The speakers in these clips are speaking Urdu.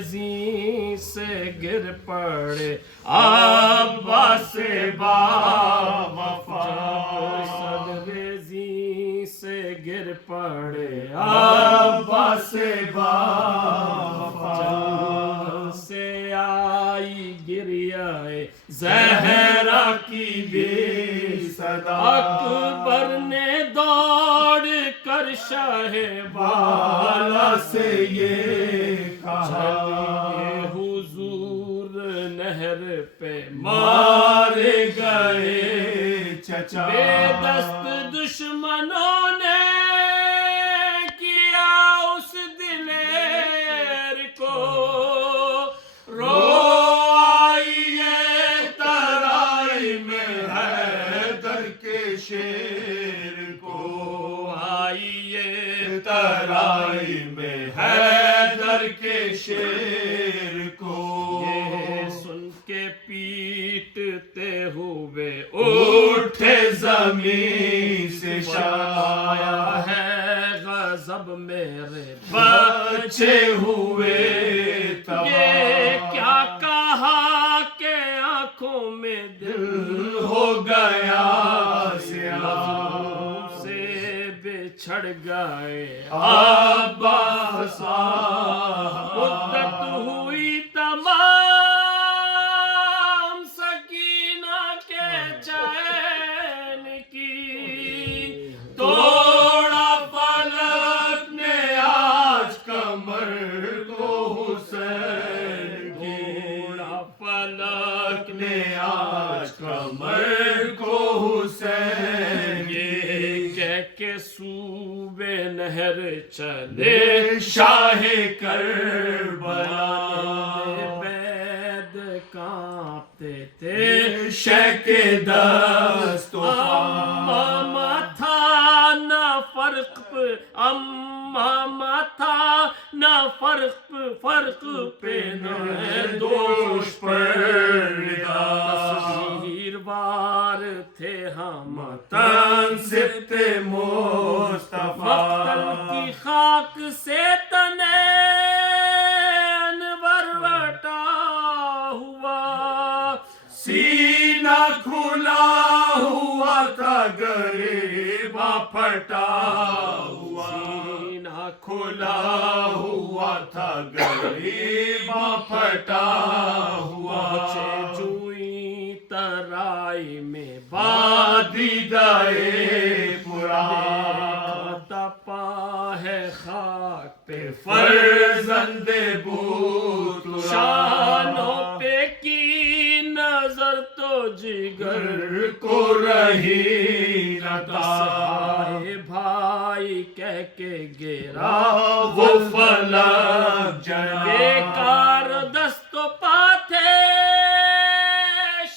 ریزی سے گر پڑے عباس با وفا، صد ریزی سے گر پڑے عباس با وفا، جنگل سے آئی گریہ زہرا کی بے صدا، اکبر نے دوڑ کر شاہ والا سے یہ کہا، حضور نہر پہ مارے گئے چچا، بے دست دشمنوں نے کیا اس دلیر کو، رو آئیے ترائی میں حیدر کے شیر کو، آئیے ترائی میں حیدر کے شیر کو، یہ سن کے پیٹتے ہوئے اٹھے زمین سے شایا ہے غضب میرے بچے ہوئے تباہ، یہ کیا کہا کہ آنکھوں میں دل ہو گیا سیاہ، سے بچھڑ گئے عباس، مدت ہوئی تمام سکینہ کے چین کی، توڑا فلک نے آج کمر کو حسین کی، توڑا فلک نے آج کمر کو حسین کی، کہہ کے صوبے نہر چلے شاہ کربلا، بید کانپتے تھے شہ کے دست و امامہ تھا نہ فرق امامہ تھا نہ فرق پہ نہ دوش پر تصویر وار تھے ہم تنصب مصطفیٰ، مقتل کی خاک سے تنے انور وٹا ہوا، سینہ کھلا ہوا تھا گریباں پھٹا ہوا، سینہ کھلا ہوا تھا گریباں پھٹا ہوا، جوئی ترائی میں وادی دائے پورا، تپا ہے خاک پہ فرزند بوت، شانوں پہ کی نظر تو جگر کو رہی رہتا، بھائی کہہ کے گرا وہ فلک جنا، بیکار دست و پا تھے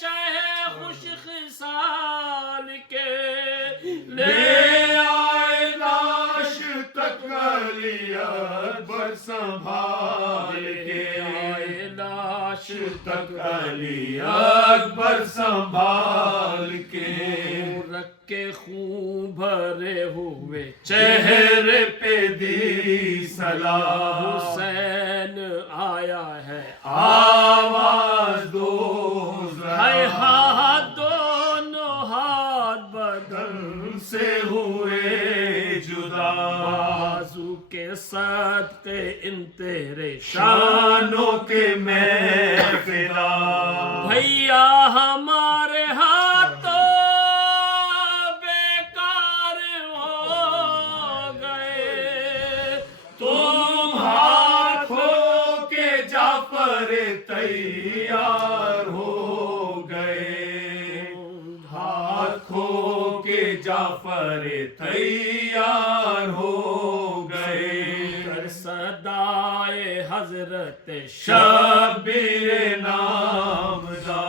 شہ خوش خصال کے، لے آئے لاش تک علی اکبر سنبھال کے، آئے لاش تک علی اکبر سنبھال کے، رکھ کے خون بھرے ہوئے چہرے پہ دی سلام، حسین آیا ہے آواز دو ہے، ہاتھ دونوں ہاتھ بدن سے ہوئے جدا، بازو کے صدقے ان تیرے شانوں کے میں فدا، بھیا ہمارے ہاتھوں بیکار ہو گئے، تم ہاتھ کھو کے جعفر تیار ہو گئے، ہاتھ کھو کے جعفر تیار ہو گئے، کر صدائے حضرت شبیر نامدار،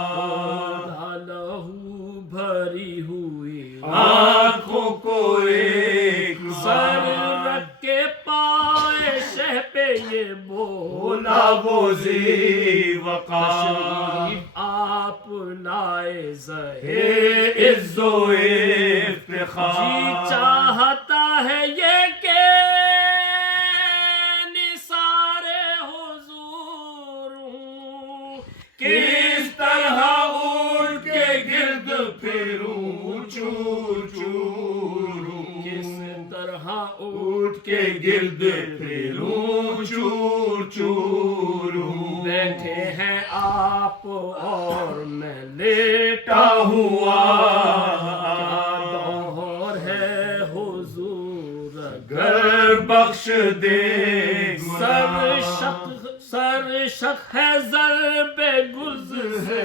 لہو بھری ہوئی آنکھوں کو ایک سر رکھ کے پائے شہ پہ یہ بولا وہ ذی وقار، آپ لائے زہے عز و افتخار، جی چاہتا ہے یہ کہ نثار حضور پھروں چور چور کس طرح اٹھ کے گرد پھروں چور چور بیٹھے ہیں آپ اور میں لیٹا ہوا کیا دور ہے حضور گر بخش دے سر شک ہے ضرب گز سے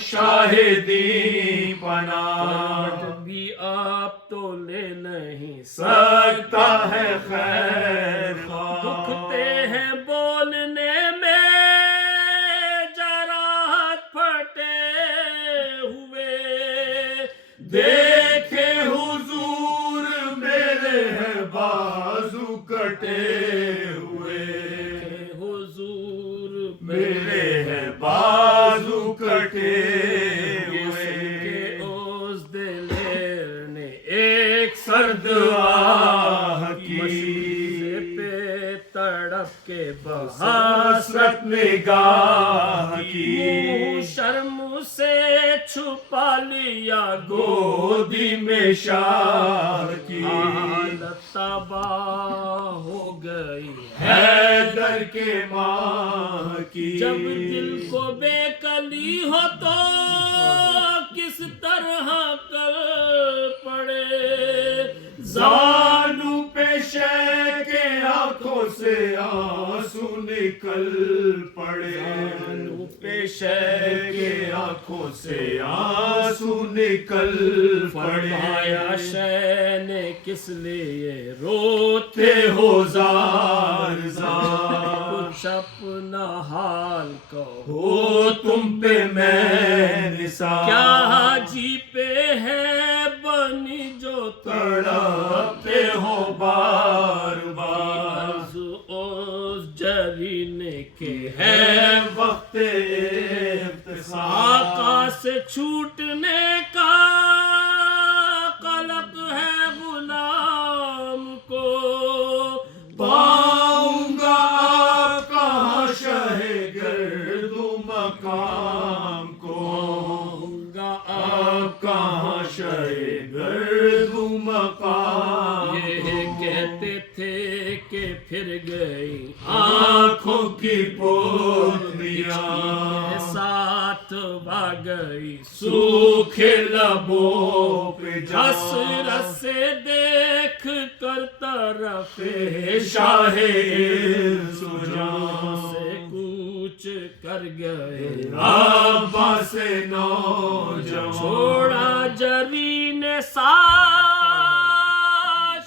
شاہدی پناہ بھی آپ تو لے نہیں سکتا ہے خیر دکھتے ہیں بولنے میں جراحت پھٹے ہوئے دیکھے حضور میرے ہیں بازو کٹے ہوئے حضور میرے ہیں بازو کٹے ہوئے اس دلیر نے ایک سرد آہ کی مشیزے پہ تڑپ کے حسرت نگاہ کی منہ شرم سے چھپا لیا گودی میں شاہ کی حالت تباہ ہو گئی حیدر کے ماں کی جب دل کو بے کلی ہو تو کس طرح کر پڑے زانو پیشے کے آنکھوں سے آنسو نکل پڑے زانو پیشے کے آنکھوں سے آنسو نکل پڑے فرمایا شے نے کس لیے روتے تے ہو زار زار کچھ اپنا حال کہو ہو تم پہ میں نثار کیا جی پہ ہے بنی جو تڑپتے ہو بار بار عرض اس جرینے کے ہے ہے وقت اختصار آقا سے چھوٹنے کا قلق ہے غلام کو پاؤں گا آپ کہاں شہ گرد و مقام کو گا آپ کہاں شہ گرد و مقام یہ کہتے تھے کہ پھر گئی آنکھوں کی پوتیاں ساتھ وا گئی سوکھے لبوں پہ حسرت سے دیکھ کر طرف شاہ سے کوچ کر گئے آبا سے نوجوان چھوڑا جری نے سا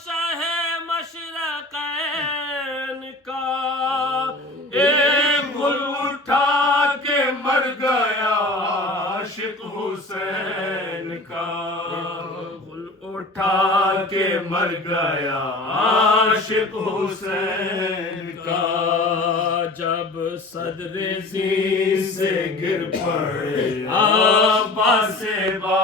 شاہ مشرقین کا ایک گل اٹھا کے مر گیا عاشق حسین کا گل اٹھا کے مر گیا عاشق حسین کا جب صدر زین سے گر پڑے آبا سے با